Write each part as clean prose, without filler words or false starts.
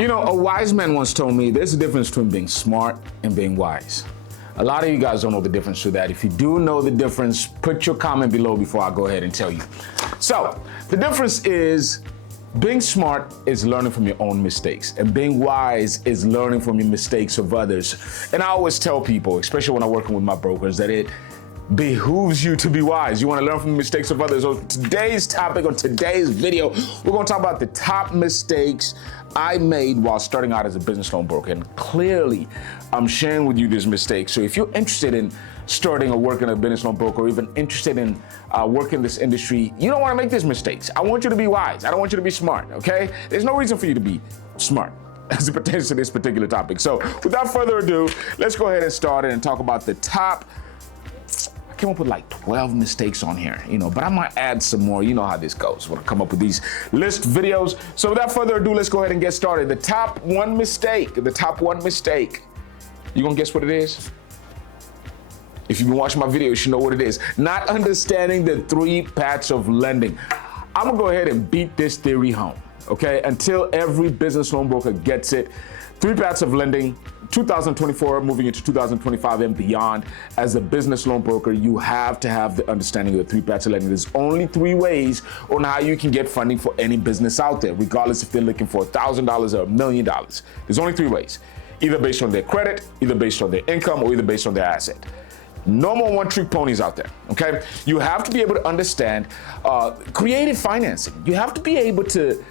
You know, a wise man once told me there's a difference between being smart and being wise. A lot of you guys don't know the difference to that. If you do know the difference, put your comment below before I go ahead and tell you. So, the difference is being smart is learning from your own mistakes, and being wise is learning from your mistakes of others. And I always tell people, especially when I'm working with my brokers, that it behooves you to be wise. You want to learn from the mistakes of others. So today's topic, or today's video, we're going to talk about the top mistakes I made while starting out as a business loan broker. And clearly, I'm sharing with you these mistakes. So if you're interested in starting or working as a business loan broker, or even interested in working in this industry, you don't want to make these mistakes. I want you to be wise. I don't want you to be smart, okay? There's no reason for you to be smart as it pertains to this particular topic. So without further ado, let's go ahead and start it and talk about the top. I came up with like 12 mistakes on here, but I might add some more. You know how this goes when I come up with these list videos. So without further ado, let's go ahead and get started. The top one mistake. You gonna guess what it is? If you've been watching my video, you should know what it is. Not understanding the 3 paths of lending. I'm gonna go ahead and beat this theory home, okay? Until every business loan broker gets it. 3 paths of lending, 2024, moving into 2025 and beyond. As a business loan broker, you have to have the understanding of the 3 paths of lending. There's only 3 ways on how you can get funding for any business out there, regardless if they're looking for $1,000 or $1 million. There's only 3 ways, either based on their credit, either based on their income, or either based on their asset. No more one-trick ponies out there, okay? You have to be able to understand creative financing. You have to be able to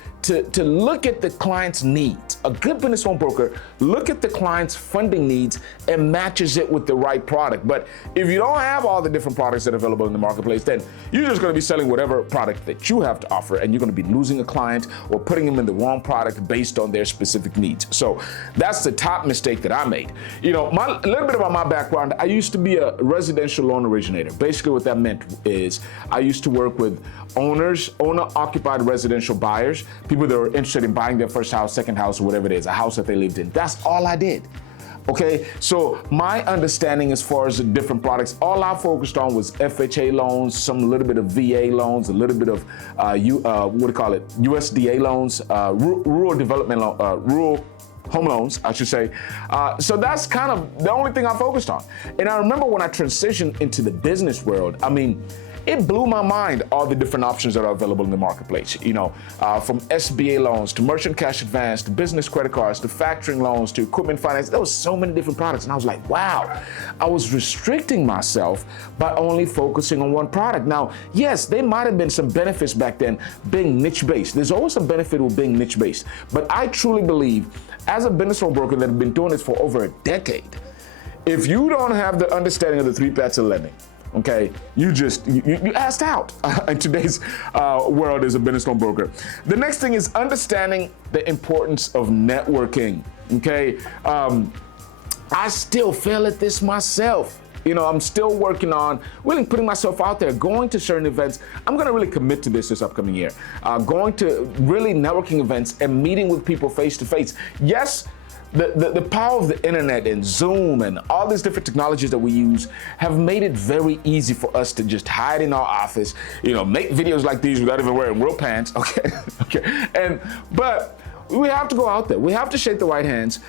look at the client's needs. A good business loan broker look at the client's funding needs and matches it with the right product. But if you don't have all the different products that are available in the marketplace, then you're just gonna be selling whatever product that you have to offer, and you're gonna be losing a client or putting them in the wrong product based on their specific needs. So that's the top mistake that I made. A little bit about my background. I used to be a residential loan originator. Basically what that meant is I used to work with owner-occupied residential buyers, people that are interested in buying their first house, second house, or whatever it is, a house that they lived in. That's all I did. Okay, so my understanding as far as the different products, all I focused on was FHA loans, a little bit of VA loans, a little bit of USDA loans, rural development loan, rural home loans, I should say. So that's kind of the only thing I focused on. And I remember when I transitioned into the business world, it blew my mind, all the different options that are available in the marketplace. From SBA loans to merchant cash advance to business credit cards to factoring loans to equipment finance. There was so many different products, and I was like, wow. I was restricting myself by only focusing on one product. Now, yes, there might have been some benefits back then being niche-based. There's always a benefit with being niche-based. But I truly believe, as a business loan broker that have been doing this for over a decade, if you don't have the understanding of the 3 paths of lending, okay, you asked out in today's world as a business loan broker. The next thing is understanding the importance of networking, okay? I still fail at this myself. I'm still working on really putting myself out there, going to certain events. I'm gonna really commit to this upcoming year. Going to really networking events and meeting with people face to face. Yes, the power of the internet and Zoom and all these different technologies that we use have made it very easy for us to just hide in our office, make videos like these without even wearing real pants, okay? But we have to go out there. We have to shake the right hands.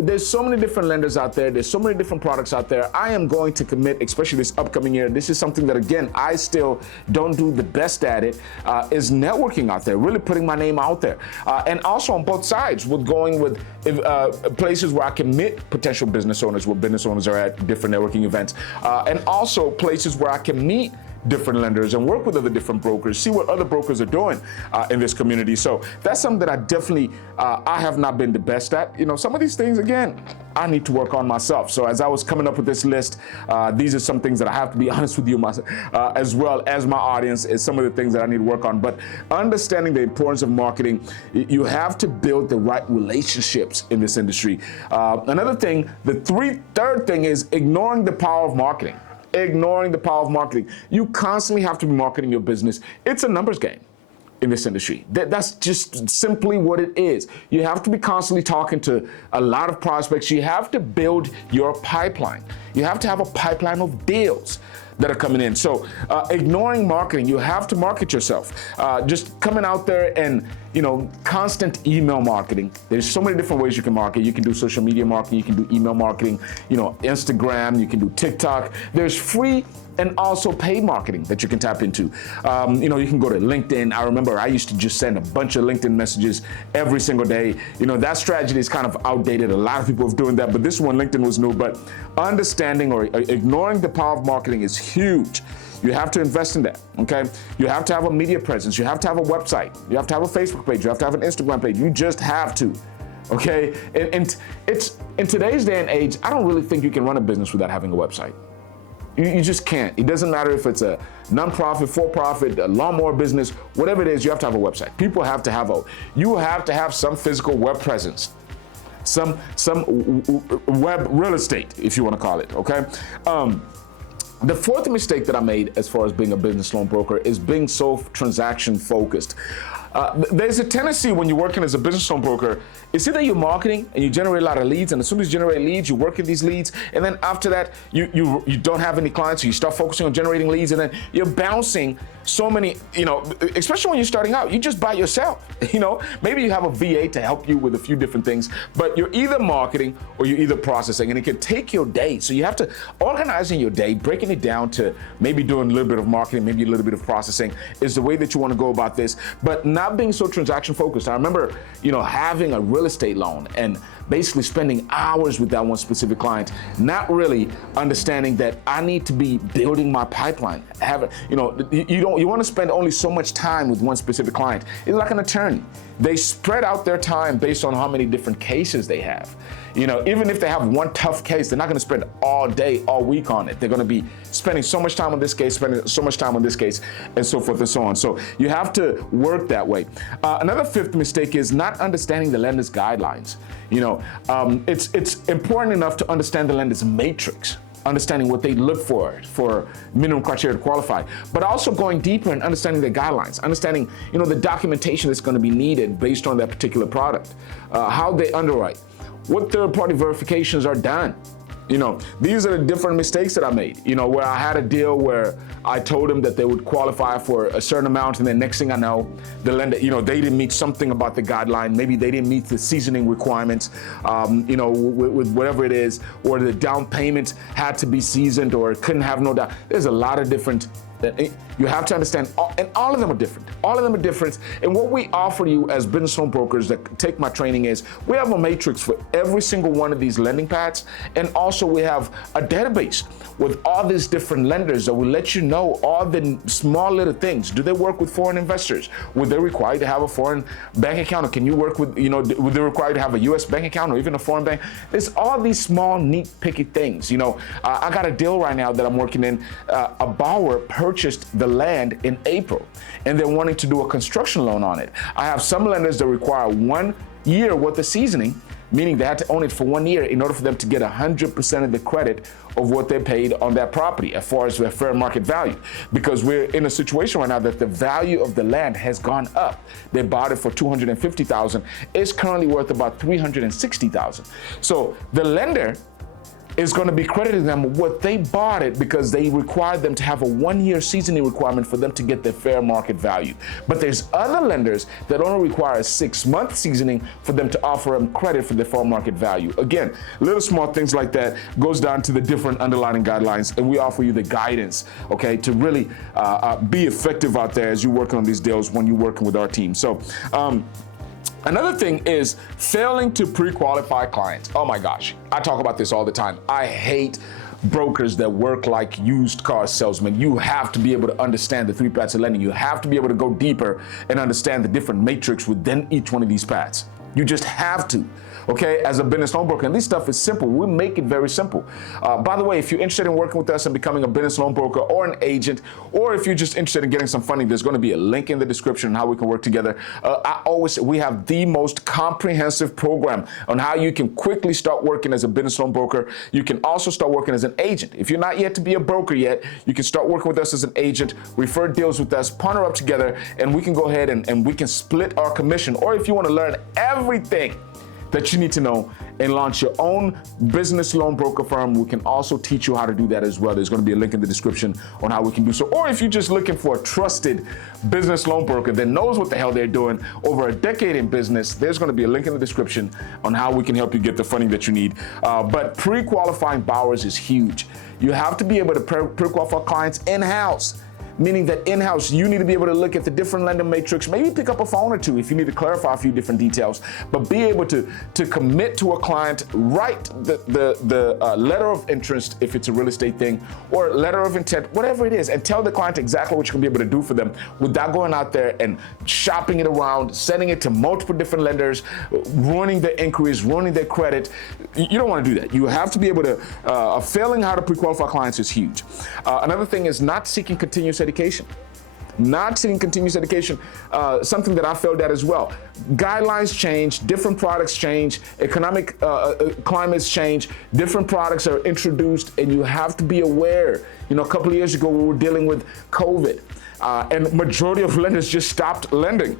There's so many different lenders out there. There's so many different products out there. I am going to commit, especially this upcoming year. This is something that, again, I still don't do the best at it, is networking out there, really putting my name out there. And also on both sides, with going with places where I can meet potential business owners, where business owners are at different networking events. And also places where I can meet different lenders and work with other different brokers, see what other brokers are doing in this community. So that's something that I definitely, I have not been the best at. Some of these things, again, I need to work on myself. So as I was coming up with this list, these are some things that I have to be honest with you, as well as my audience, is some of the things that I need to work on. But understanding the importance of marketing, you have to build the right relationships in this industry. Another thing, the third thing is ignoring the power of marketing. Ignoring the power of marketing. You constantly have to be marketing your business. It's a numbers game in this industry. That's just simply what it is. You have to be constantly talking to a lot of prospects. You have to build your pipeline. You have to have a pipeline of deals. that are coming in. So ignoring marketing, you have to market yourself. Just coming out there and, constant email marketing. There's so many different ways you can market. You can do social media marketing, you can do email marketing, Instagram, you can do TikTok. There's free and also paid marketing that you can tap into. You can go to LinkedIn. I remember I used to just send a bunch of LinkedIn messages every single day. That strategy is kind of outdated. A lot of people are doing that, but this one, LinkedIn was new. But understanding or ignoring the power of marketing is huge. You have to invest in that, okay? You have to have a media presence. You have to have a website. You have to have a Facebook page. You have to have an Instagram page. You just have to, okay? And it's in today's day and age, I don't really think you can run a business without having a website. You just can't. It doesn't matter if it's a nonprofit, for-profit, a lawnmower business, whatever it is, you have to have a website. People have to have some physical web presence, some web real estate, if you want to call it, okay? The fourth mistake that I made as far as being a business loan broker is being so transaction focused. There's a tendency when you're working as a business loan broker, it's either you're marketing and you generate a lot of leads, and as soon as you generate leads, you work in these leads, and then after that, you don't have any clients, so you start focusing on generating leads, and then you're bouncing so many, especially when you're starting out, you just by yourself, maybe you have a VA to help you with a few different things, but you're either marketing or you're either processing, and it can take your day. So you have to organizing your day, breaking it down to maybe doing a little bit of marketing, maybe a little bit of processing is the way that you want to go about this, but not being so transaction focused. I remember, having a real estate loan and basically spending hours with that one specific client, not really understanding that I need to be building my pipeline. You want to spend only so much time with one specific client. It's like an attorney. They spread out their time based on how many different cases they have. Even if they have one tough case, they're not going to spend all day, all week on it. They're going to be spending so much time on this case, spending so much time on this case, and so forth and so on. So you have to work that way. Another fifth mistake is not understanding the lender's guidelines. It's important enough to understand the lender's matrix, understanding what they look for minimum criteria to qualify, but also going deeper and understanding the guidelines, understanding, the documentation that's going to be needed based on that particular product, how they underwrite, what third-party verifications are done. These are the different mistakes that I made, where I had a deal where I told them that they would qualify for a certain amount, and then next thing I know, the lender, they didn't meet something about the guideline. Maybe they didn't meet the seasoning requirements, with whatever it is, or the down payment had to be seasoned or it couldn't have no down. There's a lot of different you have to understand, and all of them are different. All of them are different. And what we offer you as business loan brokers that take my training is we have a matrix for every single one of these lending paths. And also we have a database with all these different lenders that will let you know all the small little things. Do they work with foreign investors? Would they require to have a foreign bank account? Or can you work with, would they require to have a US bank account or even a foreign bank? There's all these small, neat, picky things. I got a deal right now that I'm working in. A borrower purchased the land in April, and they're wanting to do a construction loan on it. I have some lenders that require 1 year worth of seasoning, meaning they had to own it for 1 year in order for them to get 100% of the credit of what they paid on that property as far as their fair market value. Because we're in a situation right now that the value of the land has gone up. They bought it for $250,000. It's currently worth about $360,000. So the lender is going to be crediting them what they bought it because they required them to have a 1 year seasoning requirement for them to get their fair market value. But there's other lenders that only require a 6-month seasoning for them to offer them credit for their fair market value. Again, little small things like that goes down to the different underlying guidelines, and we offer you the guidance, okay, to really be effective out there as you're working on these deals when you're working with our team. So, another thing is failing to pre-qualify clients. Oh my gosh, I talk about this all the time. I hate brokers that work like used car salesmen. You have to be able to understand the 3 paths of lending. You have to be able to go deeper and understand the different matrix within each one of these paths. You just have to, okay, as a business loan broker. And this stuff is simple. We make it very simple. By the way, if you're interested in working with us and becoming a business loan broker or an agent, or if you're just interested in getting some funding, there's going to be a link in the description on how we can work together. I always say we have the most comprehensive program on how you can quickly start working as a business loan broker. You can also start working as an agent. If you're not yet to be a broker yet, you can start working with us as an agent, refer deals with us, partner up together, and we can go ahead and we can split our commission. Or if you want to learn everything that you need to know and launch your own business loan broker firm. We can also teach you how to do that as well. There's going to be a link in the description on how we can do so. Or if you're just looking for a trusted business loan broker that knows what the hell they're doing, over a decade in business, there's going to be a link in the description on how we can help you get the funding that you need. But pre-qualifying borrowers is huge. You have to be able to pre-qualify clients in-house. Meaning that in-house, you need to be able to look at the different lender matrix, maybe pick up a phone or two if you need to clarify a few different details, but be able to commit to a client, write the letter of interest if it's a real estate thing, or letter of intent, whatever it is, and tell the client exactly what you're gonna be able to do for them without going out there and shopping it around, sending it to multiple different lenders, ruining their inquiries, ruining their credit. You don't wanna do that. You have to be able to, failing how to pre-qualify clients is huge. Another thing is not seeking continuous education. Not seeking continuous education, something that I failed at as well. Guidelines change, different products change, economic climates change, different products are introduced, and you have to be aware. You know, a couple of years ago, we were dealing with COVID, and majority of lenders just stopped lending.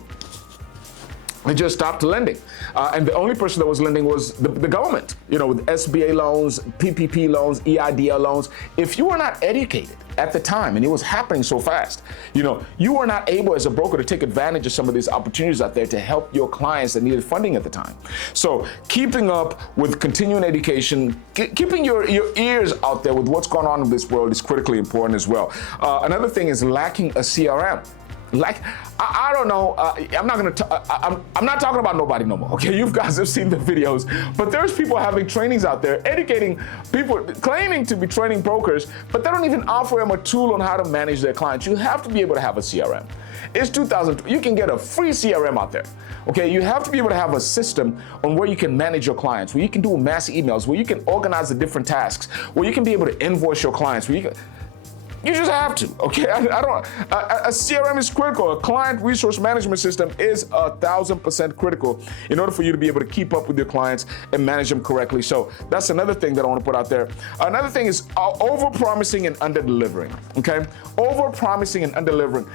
They just stopped lending. And the only person that was lending was the government, you know, with SBA loans, PPP loans, EIDL loans. If you were not educated at the time, and it was happening so fast, you know, you were not able as a broker to take advantage of some of these opportunities out there to help your clients that needed funding at the time. So keeping up with continuing education, keeping your ears out there with what's going on in this world is critically important as well. Another thing is lacking a CRM. Like, I don't know, I'm not talking about nobody no more, okay? You guys have seen the videos, but there's people having trainings out there, educating people, claiming to be training brokers, but they don't even offer them a tool on how to manage their clients. You have to be able to have a CRM. It's 2000, you can get a free CRM out there, okay? You have to be able to have a system on where you can manage your clients, where you can do mass emails, where you can organize the different tasks, where you can be able to invoice your clients, where you just have to, okay? A CRM is critical. A client resource management system is 1,000% critical in order for you to be able to keep up with your clients and manage them correctly. So that's another thing that I want to put out there. Another thing is over-promising and under-delivering, okay? Over-promising and under-delivering.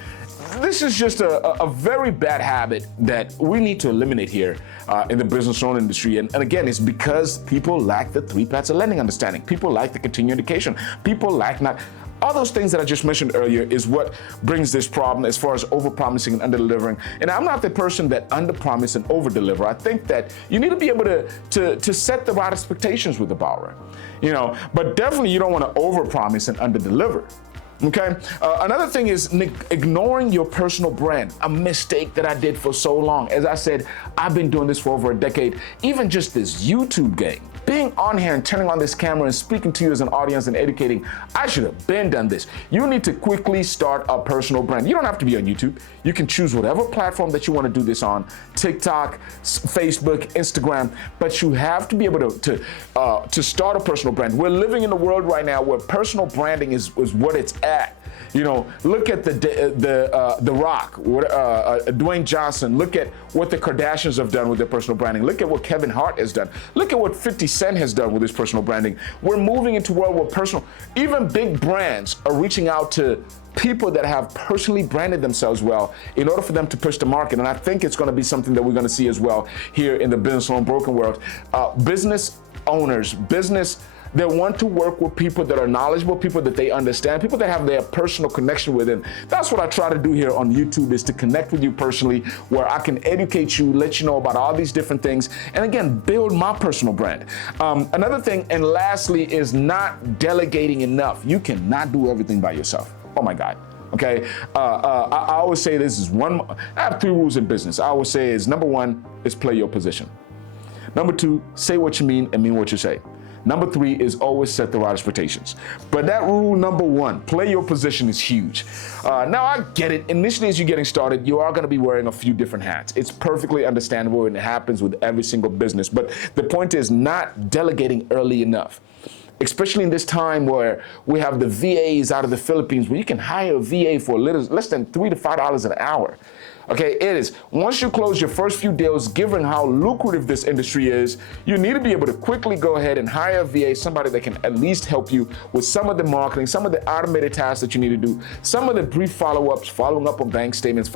This is just a very bad habit that we need to eliminate here in the business loan industry. And again, it's because people lack the 3 parts of lending understanding. People lack the continuing education. People lack all those things that I just mentioned earlier is what brings this problem as far as over-promising and under-delivering. And I'm not the person that under-promise and over-deliver. I think that you need to be able to set the right expectations with the borrower, you know, but definitely you don't want to over-promise and under-deliver. Okay. Another thing is ignoring your personal brand, a mistake that I did for so long. As I said, I've been doing this for over a decade. Even just this YouTube game, being on here and turning on this camera and speaking to you as an audience and educating, I should have been done this. You need to quickly start a personal brand. You don't have to be on YouTube. You can choose whatever platform that you want to do this on, TikTok, Facebook, Instagram, but you have to be able to start a personal brand. We're living in a world right now where personal branding is what it's at. You know, look at the Rock, Dwayne Johnson. Look at what the Kardashians have done with their personal branding. Look at what Kevin Hart has done. Look at what 50 Cent has done with his personal branding. We're moving into a world where even big brands are reaching out to people that have personally branded themselves well in order for them to push the market. And I think it's going to be something that we're going to see as well here in the business loan broker world. Business owners, they want to work with people that are knowledgeable, people that they understand, people that have their personal connection with. And that's what I try to do here on YouTube, is to connect with you personally, where I can educate you, let you know about all these different things, and again, build my personal brand. Another thing, and lastly, is not delegating enough. You cannot do everything by yourself. Oh my God. Okay. I always say this is I have 3 rules in business. I always say is, number 1 is play your position. Number 2, say what you mean and mean what you say. Number 3 is always set the right expectations. But that rule number 1, play your position, is huge. Now I get it. Initially, as you're getting started, you are going to be wearing a few different hats. It's perfectly understandable, and it happens with every single business. But the point is not delegating early enough, especially in this time where we have the VAs out of the Philippines, where you can hire a VA for less than $3 to $5 an hour. Okay, it is. Once you close your first few deals, given how lucrative this industry is, you need to be able to quickly go ahead and hire a VA, somebody that can at least help you with some of the marketing, some of the automated tasks that you need to do, some of the brief follow-ups, following up on bank statements,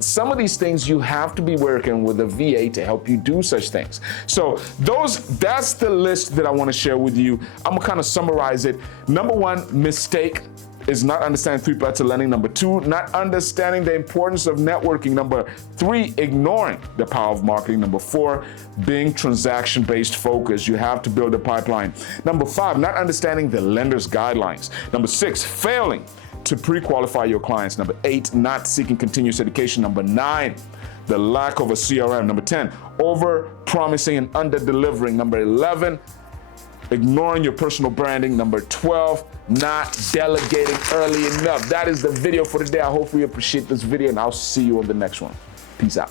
some of these things you have to be working with a VA to help you do such things. So that's the list that I want to share with you. I'm gonna kind of summarize it. Number one, mistake is not understanding 3 parts of lending. Number 2, not understanding the importance of networking. Number 3, ignoring the power of marketing. Number 4, being transaction-based focused. You have to build a pipeline. Number 5, not understanding the lender's guidelines. Number 6, failing to pre-qualify your clients. Number 8, not seeking continuous education. Number 9, the lack of a CRM. Number 10, over-promising and under-delivering. Number 11, ignoring your personal branding. Number 12, not delegating early enough. That is the video for today. I hope you appreciate this video, and I'll see you on the next one. Peace out.